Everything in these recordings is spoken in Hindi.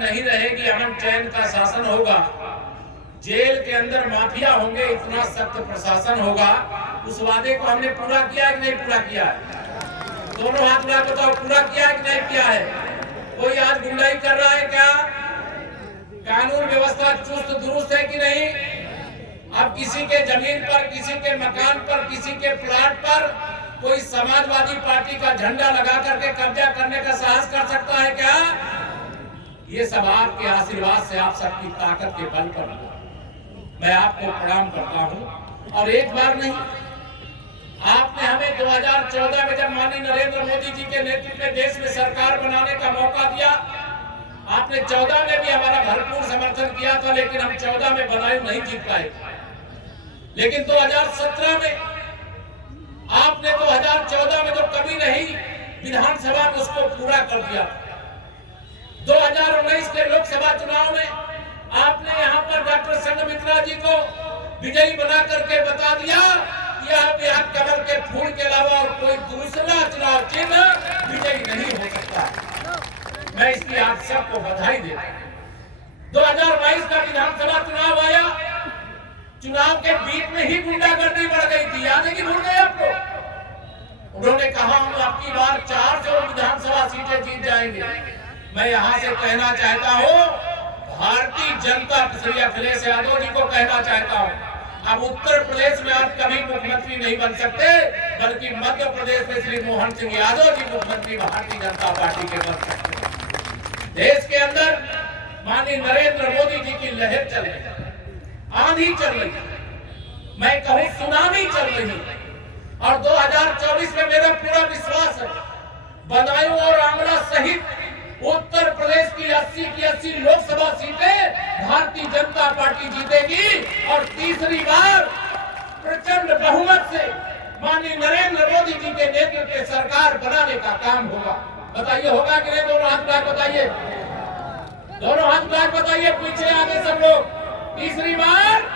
नहीं रहेगी, अमन चैन का शासन होगा, जेल के अंदर माफिया होंगे, इतना सख्त प्रशासन होगा, उस वादे को हमने पूरा किया है कि नहीं पूरा किया है? दोनों हाथ में बताओ, पूरा किया है कि नहीं किया है? कोई आज गुंडाई कर रहा है क्या? कानून व्यवस्था चुस्त दुरुस्त है कि नहीं? अब किसी के जमीन पर, किसी के मकान पर, किसी के प्लाट पर कोई समाजवादी पार्टी का झंडा लगा करके कब्जा करने का साहस कर सकता है क्या? ये सब आपके आशीर्वाद से, आप सबकी ताकत के बल पर मैं आपको प्रणाम करता हूं। और एक बार नहीं, आपने हमें 2014 में जब माननीय नरेंद्र मोदी जी के नेतृत्व में देश में सरकार बनाने का मौका दिया, आपने 14 में भी हमारा भरपूर समर्थन किया था, लेकिन हम 14 में बदायूं नहीं जीत पाए। लेकिन 2017 में आपने 2014 में जो कमी रही विधानसभा में, उसको पूरा कर दिया। 2019 के लोकसभा चुनाव में आपने यहाँ पर डॉक्टर संघमित्रा जी को विजयी बना करके बता दिया कि आप यहाँ कमल के फूल के अलावा और कोई दूसरा चुनाव चिन्ह विजयी नहीं हो सकता। मैं इसलिए आप सबको बधाई देता हूं। 2022 का विधानसभा चुनाव आया, चुनाव के बीच में ही गुंडागर्दी बढ़ गई थी, याद है कि भूल गए आपको? उन्होंने कहा हम आपकी बार 400 विधानसभा सीटें जीत जाएंगे। मैं यहां से कहना चाहता हूं, भारतीय जनता श्री अखिलेश यादव जी को कहना चाहता हूं, अब उत्तर प्रदेश में आप कभी मुख्यमंत्री नहीं बन सकते, बल्कि मध्य प्रदेश में श्री मोहन सिंह यादव जी मुख्यमंत्री भारतीय जनता पार्टी के बन सकते हैं। देश के अंदर माननीय नरेंद्र मोदी जी की लहर चल रही, आंधी चल रही, मैं कहूं सुनामी चल रही। और 2024 में मेरा पूरा विश्वास है, बदायूं और आंवला सहित उत्तर प्रदेश की 80 की 80 लोकसभा सीटें भारतीय जनता पार्टी जीतेगी और तीसरी बार प्रचंड बहुमत से माननीय नरेंद्र मोदी जी के नेतृत्व में सरकार बनाने का काम होगा। बताइए होगा कि नहीं? दोनों हाथ उठाकर बताइए, दोनों हाथ उठाकर बताइए, पीछे आगे सब लोग। तीसरी बार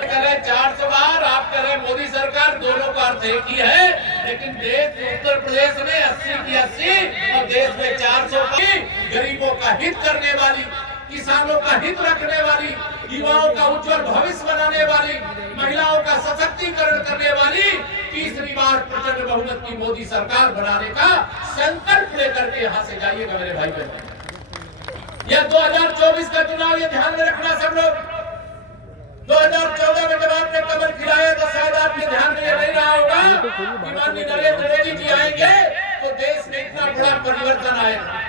कह रहे 400 बार, आप कह रहे मोदी सरकार, दोनों का अर्थ एक ही है। लेकिन देश उत्तर प्रदेश में 80 की 80 और देश में 400 की, गरीबों का हित करने वाली, किसानों का हित रखने वाली, युवाओं का उज्जवल भविष्य बनाने वाली, महिलाओं का सशक्तिकरण करने वाली तीसरी बार प्रचंड बहुमत की मोदी सरकार बनाने का संकल्प लेकर के यहाँ से जाइएगा मेरे भाई बहन। यह 2024 का चुनाव, ये ध्यान में रखना सब लोग। 2014 में जब आपने कमल खिलाया तो शायद आपके ध्यान में ये नहीं रहा होगा कि माननीय नरेंद्र मोदी जी आएंगे तो देश में इतना बड़ा परिवर्तन आएगा।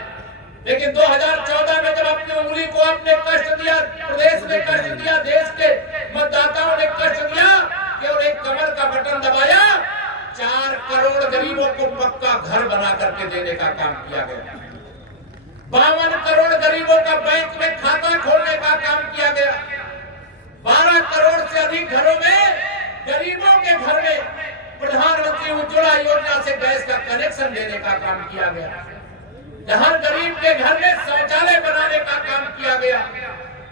लेकिन 2014 में जब अपनी उंगली को आपने कष्ट दिया, प्रदेश में कष्ट दिया, देश के मतदाताओं ने कष्ट दिया, केवल एक कमल का बटन दबाया, 4 करोड़ गरीबों को पक्का घर बना करके देने का काम किया गया। 52 करोड़ गरीबों का बैंक में खाता खोलने का काम किया गया। 12 करोड़ से अधिक घरों में, गरीबों के घर में प्रधानमंत्री उज्ज्वला योजना से गैस का कनेक्शन देने का काम किया गया। हर गरीब के घर में शौचालय बनाने का काम किया गया।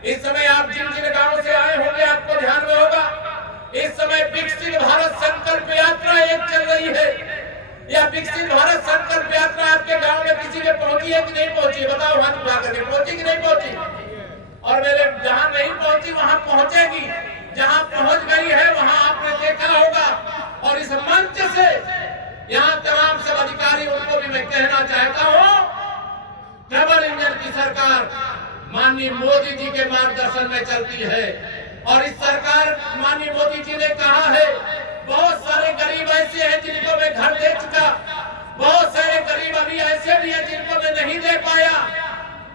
इस समय आप जिन जिन गांवों से आए होंगे आपको ध्यान में होगा, इस समय विकसित भारत संकल्प यात्रा एक चल रही है। यह विकसित भारत संकल्प यात्रा आपके गांव में किसी में पहुंची है कि नहीं पहुंची? बताओ हाथ उठा करके, पहुंची कि नहीं पहुंची? और मेरे जहां नहीं पहुंची वहां पहुंचेगी, जहां पहुंच गई है वहां आपने देखा होगा। और इस मंच से यहाँ तमाम सब अधिकारी, उनको भी मैं कहना चाहता हूँ, डबल इंजन की सरकार माननीय मोदी जी के मार्गदर्शन में चलती है। और इस सरकार, माननीय मोदी जी ने कहा है, बहुत सारे गरीब ऐसे हैं जिनको मैं घर दे चुका, बहुत सारे गरीब अभी ऐसे भी हैं जिनको मैं नहीं दे पाया।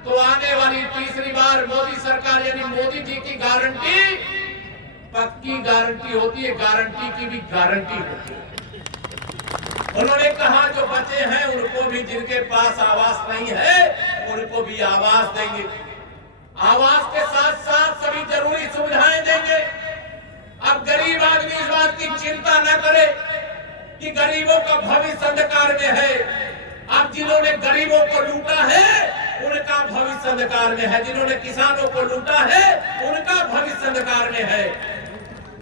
तो आने वाली तीसरी बार मोदी सरकार, यानी मोदी जी की गारंटी पक्की गारंटी होती है, गारंटी की भी गारंटी होती है। उन्होंने कहा जो बचे हैं उनको भी, जिनके पास आवास नहीं है उनको भी आवास देंगे। आवास के साथ साथ सभी जरूरी सुविधाएं देंगे। अब गरीब आदमी इस बात की चिंता न करे कि गरीबों का भविष्य अंधकार में है। अब जिन्होंने गरीबों को लूटा है उनका भविष्य अंधकार में है, जिन्होंने किसानों को लूटा है उनका भविष्य अंधकार में है।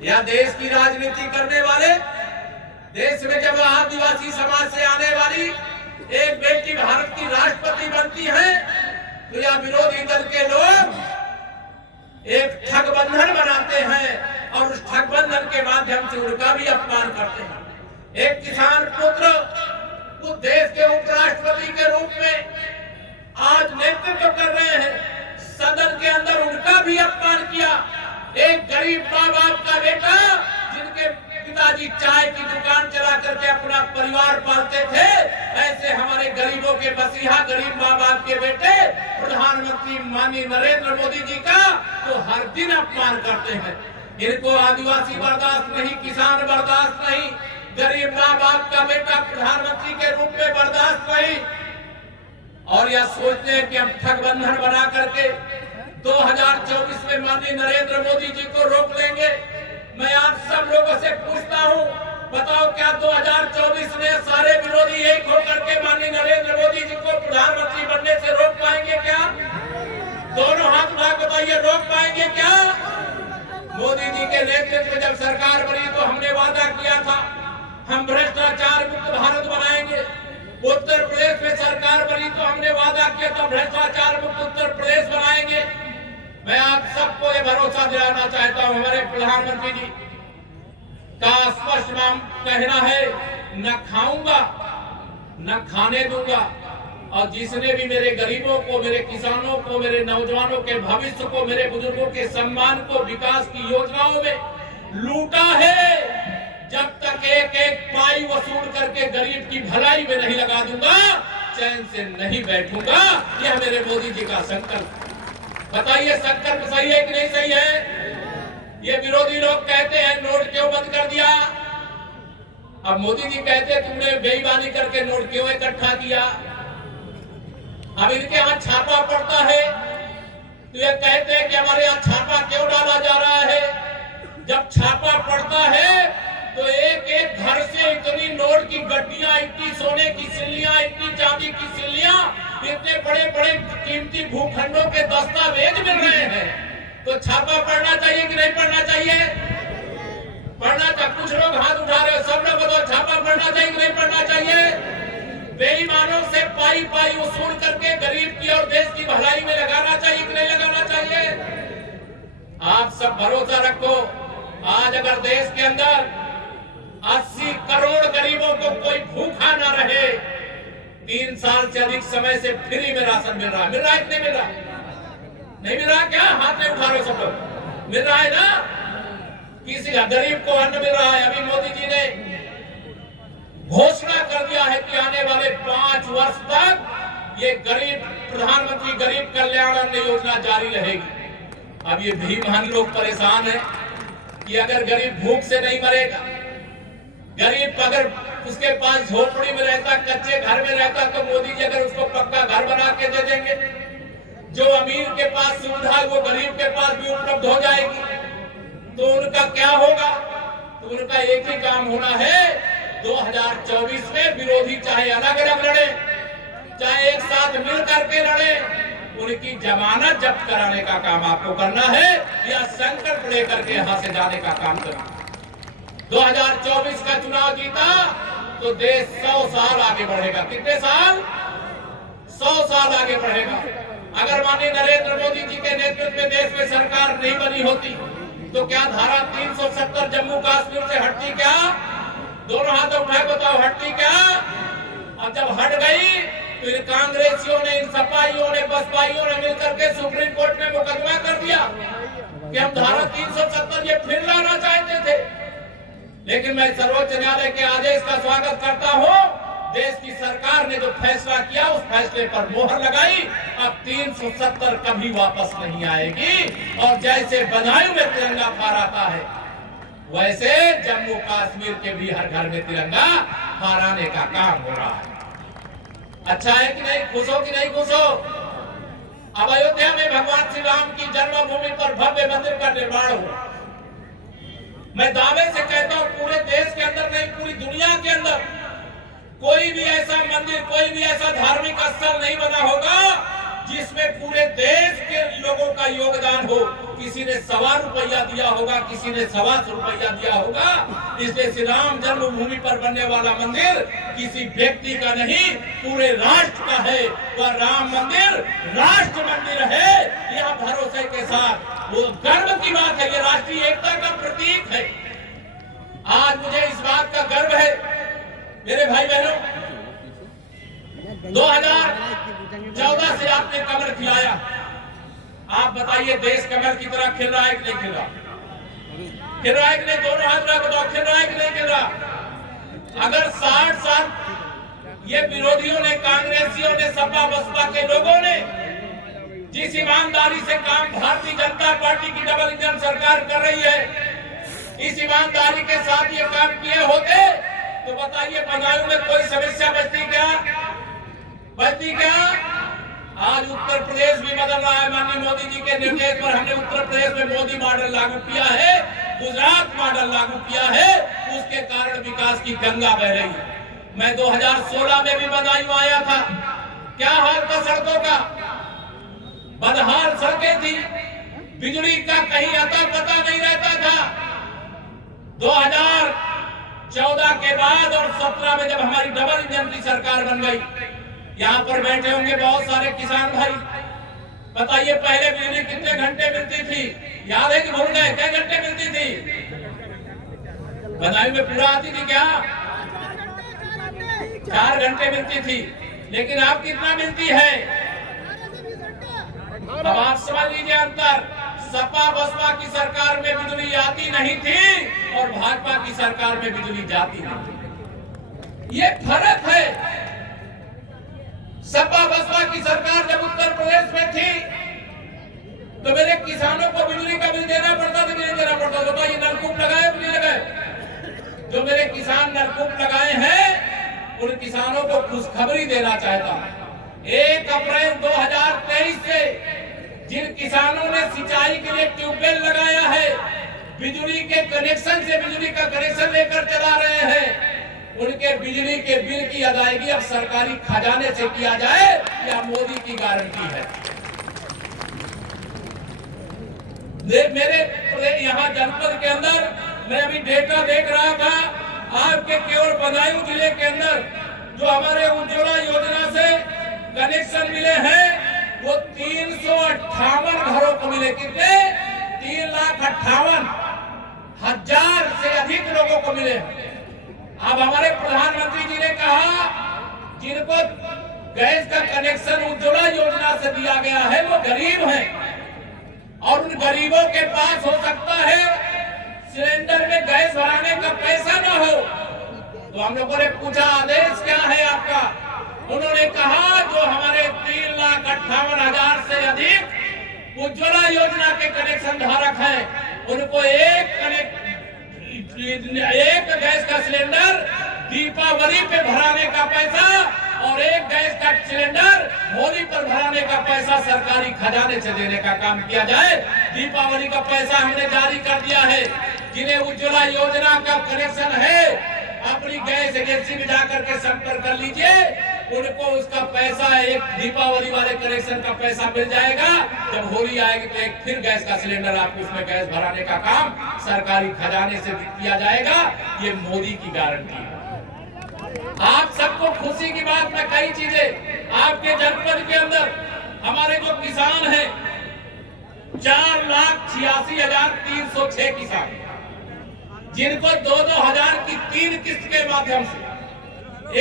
या देश की राजनीति करने वाले, देश में जब आदिवासी समाज से आने वाली एक बेटी भारत की राष्ट्रपति बनती है तो यह विरोधी दल के लोग एक ठग बंधन बनाते हैं और उस ठग बंधन के माध्यम से उनका भी अपमान करते हैं। एक किसान पुत्र उस देश के उपराष्ट्रपति के रूप में आज नेतृत्व कर रहे हैं, सदन के अंदर उनका भी अपमान किया। एक गरीब माँ बाप का बेटा जिनके पिताजी चाय की दुकान चला करके अपना परिवार पालते थे, ऐसे हमारे गरीबों के मसीहा गरीब माँ बाप के बेटे प्रधानमंत्री माननीय नरेंद्र मोदी जी का तो हर दिन अपमान करते हैं। इनको आदिवासी बर्दाश्त नहीं, किसान बर्दाश्त नहीं, गरीब माँ बाप का बेटा प्रधानमंत्री के रूप में बर्दाश्त नहीं। और यह सोचते हैं कि हम ठग बंधन बना करके 2024 में माननीय नरेंद्र मोदी जी को रोक लेंगे। मैं आप सब लोगों से पूछता हूं, बताओ क्या 2024 में सारे विरोधी एक होकर के माननीय नरेंद्र मोदी जी को प्रधानमंत्री बनने से रोक पाएंगे क्या? दोनों हाथ उठा बताइए, रोक पाएंगे क्या? मोदी जी के नेतृत्व में जब सरकार बनी तो हमने वादा किया था हम भ्रष्टाचार मुक्त भारत बनाएंगे। उत्तर प्रदेश में सरकार बनी तो हमने वादा किया था भ्रष्टाचार मुक्त उत्तर प्रदेश बनाएंगे। मैं आप सबको ये भरोसा दिलाना चाहता हूं, हमारे प्रधानमंत्री जी का स्पष्ट कहना है, न खाऊंगा न खाने दूंगा। और जिसने भी मेरे गरीबों को, मेरे किसानों को, मेरे नौजवानों के भविष्य को, मेरे बुजुर्गों के सम्मान को विकास की योजनाओं में लूटा है, जब तक एक एक पाई वसूल करके गरीब की भलाई में नहीं लगा दूंगा, चैन से नहीं बैठूंगा। यह मेरे मोदी जी का संकल्प। बताइए संकल्प सही है कि नहीं सही है? ये विरोधी लोग कहते हैं नोट क्यों बंद कर दिया। अब मोदी जी कहते हैं तुमने बेईमानी करके नोट क्यों इकट्ठा किया। अब इनके यहाँ छापा पड़ता है तो ये कहते हैं कि हमारे यहाँ छापा क्यों डाला जा रहा है। जब छापा पड़ता है तो एक एक घर से इतनी नोट की गड्डियां, इतनी सोने की सिल्लियां, इतनी चांदी की सिल्लियां, इतने बड़े बड़े कीमती भूखंडों के दस्तावेज मिल रहे हैं। तो छापा पड़ना चाहिए कि नहीं पड़ना चाहिए? पढ़ना चाहिए। कुछ लोग हाथ उठा रहे हो, सब लोग बताओ छापा पड़ना चाहिए कि नहीं पड़ना चाहिए? बेईमानों से पाई पाई वसूल करके गरीब की और देश की भलाई में लगाना चाहिए कि नहीं लगाना चाहिए? आप सब भरोसा रखो, आज अगर देश के अंदर 80 करोड़ गरीबों को कोई भूखा ना रहे, 3 साल से अधिक समय से फ्री में राशन मिल रहा है। मिल रहा है कि नहीं मिल रहा? नहीं मिल रहा क्या? हाथ में उठा रहे सब लोग। मिल रहा है ना? किसी गरीब को अन्न मिल रहा है। अभी मोदी जी ने घोषणा कर दिया है कि आने वाले 5 वर्ष तक ये गरीब प्रधानमंत्री गरीब कल्याण अन्न योजना जारी रहेगी। अब ये भीमहन लोग परेशान है कि अगर गरीब भूख से नहीं मरेगा, गरीब अगर उसके पास झोपड़ी में रहता, कच्चे घर में रहता, तो मोदी जी अगर उसको पक्का घर बना के दे देंगे, जो अमीर के पास सुविधा वो गरीब के पास भी उपलब्ध हो जाएगी, तो उनका क्या होगा? तो उनका एक ही काम होना है, 2024 में विरोधी चाहे अलग अलग लड़े, चाहे एक साथ मिल करके लड़े, उनकी जमानत जब्त कराने का काम आपको करना है या संकल्प लेकर के यहां से जाने का काम करना। 2024 का चुनाव जीता तो देश 100 साल आगे बढ़ेगा। कितने साल? 100 साल आगे बढ़ेगा। अगर माननीय नरेंद्र मोदी जी के नेतृत्व में देश में सरकार नहीं बनी होती तो क्या धारा 370 जम्मू कश्मीर से हटती क्या? दोनों हाथों उठाए बताओ, हटती क्या? अब जब हट गई तो इन कांग्रेसियों ने, इन सपाइयों ने, बसपाइयों ने मिलकर के सुप्रीम कोर्ट में मुकदमा कर दिया कि हम धारा 370 ये फिर लाना चाहते थे। लेकिन मैं सर्वोच्च न्यायालय के आदेश का स्वागत करता हूं। देश की सरकार ने जो फैसला किया उस फैसले पर मोहर लगाई। अब 370 कभी वापस नहीं आएगी और जैसे बदायूं में तिरंगा फहराता है वैसे जम्मू कश्मीर के भी हर घर में तिरंगा फहराने का काम हो रहा है। अच्छा है कि नहीं? खुश हो कि नहीं खुश हो? अब अयोध्या में भगवान श्री राम की जन्मभूमि पर भव्य मंदिर का निर्माण हुआ। मैं दावे से कहता हूं पूरे देश के अंदर नहीं, पूरी दुनिया के अंदर कोई भी ऐसा मंदिर, कोई भी ऐसा धार्मिक स्थल नहीं बना होगा जिसमें पूरे देश के लोगों का योगदान हो। किसी ने ₹1.25 दिया होगा, किसी ने ₹125 दिया होगा। इसलिए श्री राम जन्मभूमि पर बनने वाला मंदिर किसी व्यक्ति का नहीं, पूरे राष्ट्र का है। वह राम मंदिर राष्ट्र मंदिर है, यह भरोसे के साथ। वो गर्व की बात है, ये राष्ट्रीय एकता का प्रतीक है। आज मुझे इस बात का गर्व है मेरे भाई बहनों, 2014 से आपने कमल खिलाया। आप बताइए देश कमल की तरह खिल रहा है कि नहीं खिल रहा? खिल रहा है कि नहीं? दोनों हाथ रख दो, खिल रहा है कि नहीं खिल रहा? अगर 60 साल ये विरोधियों ने, कांग्रेसियों ने, सपा बसपा के लोगों ने जिस ईमानदारी से काम भारतीय जनता पार्टी की डबल इंजन सरकार कर रही है, इस ईमानदारी के साथ ये काम किए होते तो बताइए बदायूं में कोई समस्या बचती क्या? बचती क्या? आज उत्तर प्रदेश भी बदल रहा है। माननीय मोदी जी के निर्देश पर हमने उत्तर प्रदेश में मोदी मॉडल लागू किया है, गुजरात मॉडल लागू किया है, उसके कारण विकास की गंगा बह रही है। मैं 2016 में भी बदायूं आया था, क्या हाल था सड़कों का? बदहाल सड़कें थी, बिजली का कहीं अता पता नहीं रहता था। 2014 के बाद और 17 में जब हमारी डबल इंजन की सरकार बन गई, यहाँ पर बैठे होंगे बहुत सारे किसान भाई, बताइए पहले बिजली कितने घंटे मिलती थी? याद है कि भूल गए? कितने घंटे मिलती थी? बदायूं में पूरा आती थी क्या? 4 घंटे मिलती थी, लेकिन अब कितना मिलती है? अब आप समझ लीजिए अंतर। सपा बसपा की सरकार में बिजली आती नहीं थी और भाजपा की सरकार में बिजली जाती नहीं थी। ये फर्क है। सपा बसपा की सरकार जब उत्तर प्रदेश में थी तो मेरे किसानों को बिजली का बिल देना पड़ता था, नहीं देना पड़ता था? ये नलकूप लगाए नहीं लगाए? जो मेरे किसान नलकूप लगाए हैं उन किसानों को खुशखबरी देना चाहता हूं। 1 अप्रैल 2023 से जिन किसानों ने सिंचाई के लिए ट्यूबवेल लगाया है, बिजली के कनेक्शन से बिजली का कनेक्शन लेकर चला रहे हैं, उनके बिजली के बिल की अदायगी अब सरकारी खजाने से किया जाए, यह मोदी की गारंटी है। मेरे यहाँ जनपद के अंदर मैं अभी डेटा देख रहा था, आपके केवल बदायूं जिले के अंदर जो हमारे उज्ज्वला योजना से कनेक्शन मिले हैं वो 358 घरों को मिले। कितने? 3,58,000 से अधिक लोगों को मिले। अब हमारे प्रधानमंत्री जी ने कहा जिनको गैस का कनेक्शन उज्ज्वला योजना से दिया गया है वो गरीब हैं और उन गरीबों के पास हो सकता है सिलेंडर में गैस भराने का पैसा न हो। तो हम लोगों ने पूछा आदेश क्या है आपका? उन्होंने कहा जो हमारे 3,58,000 से अधिक उज्ज्वला योजना के कनेक्शन धारक हैं उनको एक गैस का सिलेंडर दीपावली पे भराने का पैसा और एक गैस का सिलेंडर होली पर भराने का पैसा सरकारी खजाने से देने का काम किया जाए। दीपावली का पैसा हमने जारी कर दिया है। जिन्हें उज्ज्वला योजना का कनेक्शन है अपनी गैस एजेंसी में जाकर के संपर्क कर लीजिए, उनको उसका पैसा एक दीपावली वाले कनेक्शन का पैसा मिल जाएगा। जब होली आएगी तो एक फिर गैस का सिलेंडर आपको उसमें गैस भराने का काम सरकारी खजाने से किया जाएगा। ये मोदी की गारंटी है। आप सबको खुशी की बात में कई चीजें आपके जनपद के अंदर हमारे जो किसान हैं 4,86,306 किसान जिनको 2-2 हजार की 3 किस्त के माध्यम से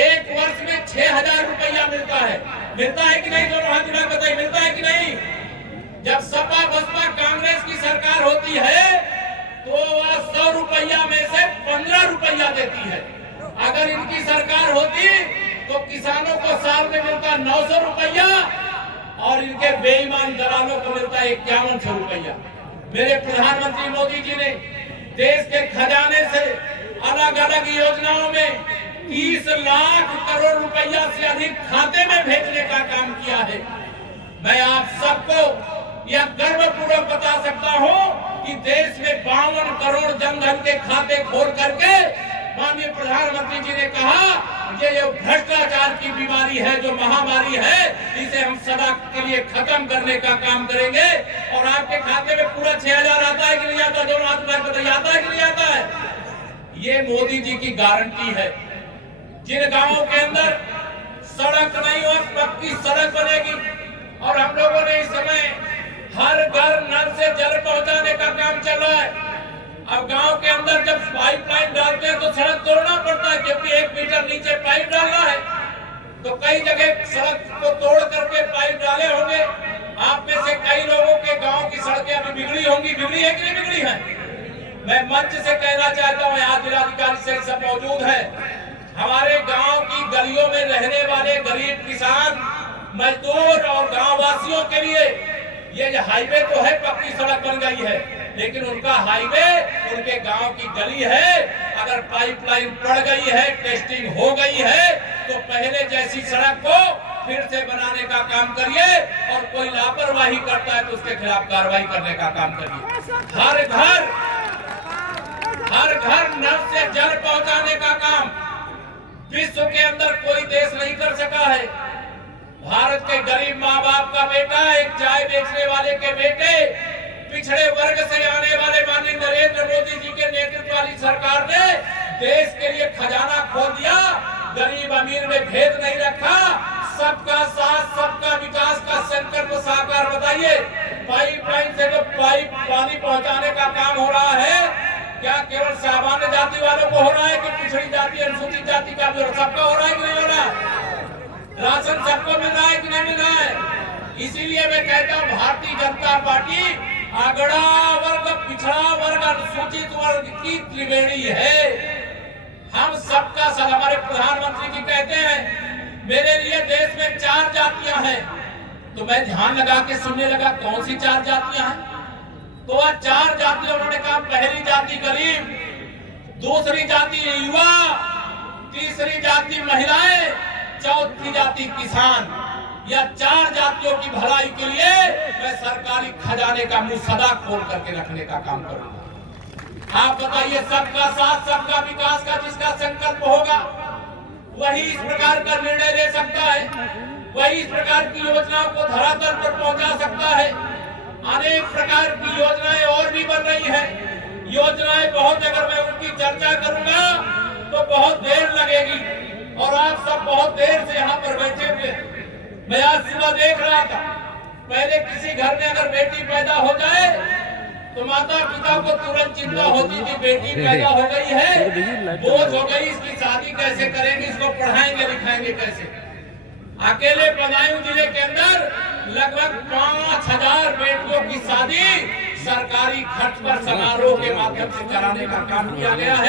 एक वर्ष में 6,000 रुपया मिलता है। मिलता है कि नहीं? दोनों हाथ उठा बताइए, मिलता है कि नहीं? जब सपा बसपा कांग्रेस की सरकार होती है तो वह 100 रुपया में से 15 रुपया देती है। अगर इनकी सरकार होती तो किसानों को साल में मिलता 900 रुपया और इनके बेईमान दलालों को मिलता 5100 रुपया। मेरे प्रधानमंत्री मोदी जी ने देश के खजाने से अलग अलग योजनाओं में 30 लाख करोड़ रुपया से अधिक खाते में भेजने का काम किया है। मैं आप सबको यह गर्वपूर्वक बता सकता हूं कि देश में 52 करोड़ जनधन के खाते खोल करके माननीय प्रधानमंत्री जी ने कहा ये भ्रष्टाचार की बीमारी है, जो महामारी है, इसे हम सदा के लिए खत्म करने का काम करेंगे। और आपके खाते में पूरा 6,000 आता है कि नहीं आता? जो हाथ में बताइए, आता है कि नहीं आता है? ये मोदी जी की गारंटी है। जिन गांवों के अंदर सड़क नहीं और पक्की सड़क बनेगी, और हम लोगों ने इस समय हर घर नल से जल पहुंचाने का काम चल रहा है। अब गांव के अंदर जब पाइपलाइन डालते हैं तो सड़क तोड़ना पड़ता है, क्योंकि 1 मीटर नीचे पाइप डालना है। तो कई जगह सड़क को तोड़ करके पाइप डाले होंगे। आप में से कई लोगों के गांव की सड़कें अभी बिगड़ी होंगी, बिगड़ी है कि नहीं बिगड़ी है? मैं मंच से कहना चाहता हूँ, यहाँ जिलाधिकारी से सब मौजूद है, हमारे गांव की गलियों में रहने वाले गरीब किसान, मजदूर और गांव वासियों के लिए ये हाईवे तो है, पक्की सड़क बन गई है, लेकिन उनका हाईवे उनके गांव की गली है। अगर पाइपलाइन पड़ गई है, टेस्टिंग हो गई है, तो पहले जैसी सड़क को फिर से बनाने का काम करिए, और कोई लापरवाही करता है तो उसके खिलाफ कार्रवाई करने का काम करिए। हर घर नल से जल पहुंचाने का काम विश्व के अंदर कोई देश नहीं कर सका है। भारत के गरीब माँ बाप का बेटा, एक चाय बेचने वाले के बेटे, पिछड़े वर्ग से आने वाले माननीय नरेंद्र मोदी जी के नेतृत्व वाली सरकार ने देश के लिए खजाना खोल दिया, गरीब अमीर में भेद नहीं रखा, सबका साथ सबका विकास का संकल्प साकार बताइए। पाइपलाइन से जो पानी पहुंचाने का काम हो रहा है, क्या केवल सामान्य जाति वालों को हो रहा है कि पिछड़ी जाति अनुसूचित जाति का भी सबका हो रहा है कि नहीं हो रहा? राशन सबको मिल रहा है कि नहीं मिल रहा है? इसीलिए मैं कहता हूँ, भारतीय जनता पार्टी अगड़ा वर्ग, पिछड़ा वर्ग, अनुसूचित वर्ग की त्रिवेणी है। हम सबका साथ, हमारे प्रधानमंत्री जी कहते हैं मेरे लिए देश में 4 जातियां हैं, तो मैं ध्यान लगा के सुनने लगा कौन सी 4 जातियां हैं। तो वह 4 जाति उन्होंने कहा, पहली जाति गरीब, दूसरी जाति युवा, तीसरी जाति महिलाएं, चौथी जाति किसान। या 4 जातियों की भलाई के लिए मैं सरकारी खजाने का मुंह सदा खोल करके रखने का काम करूंगा। आप बताइए, सबका साथ सबका विकास का जिसका संकल्प होगा वही इस प्रकार का निर्णय ले सकता है, वही इस प्रकार की योजनाओं को धरातल पर पहुंचा सकता है। अनेक प्रकार की योजनाएं और भी बन रही हैं, योजनाएं बहुत, अगर मैं उनकी चर्चा करूंगा तो बहुत देर लगेगी, और आप सब बहुत देर से यहाँ पर बैठे हुए। मैं आज सुबह देख रहा था, पहले किसी घर में अगर बेटी पैदा हो जाए तो माता पिता को तुरंत चिंता होती थी, बेटी पैदा हो गई है, बोझ हो गई, इसकी शादी कैसे करेंगे, इसको पढ़ाएंगे लिखाएंगे कैसे। अकेले बदायूं जिले के अंदर लगभग 5000 बेटियों की शादी सरकारी खर्च पर समारोह के माध्यम से कराने का काम किया गया है।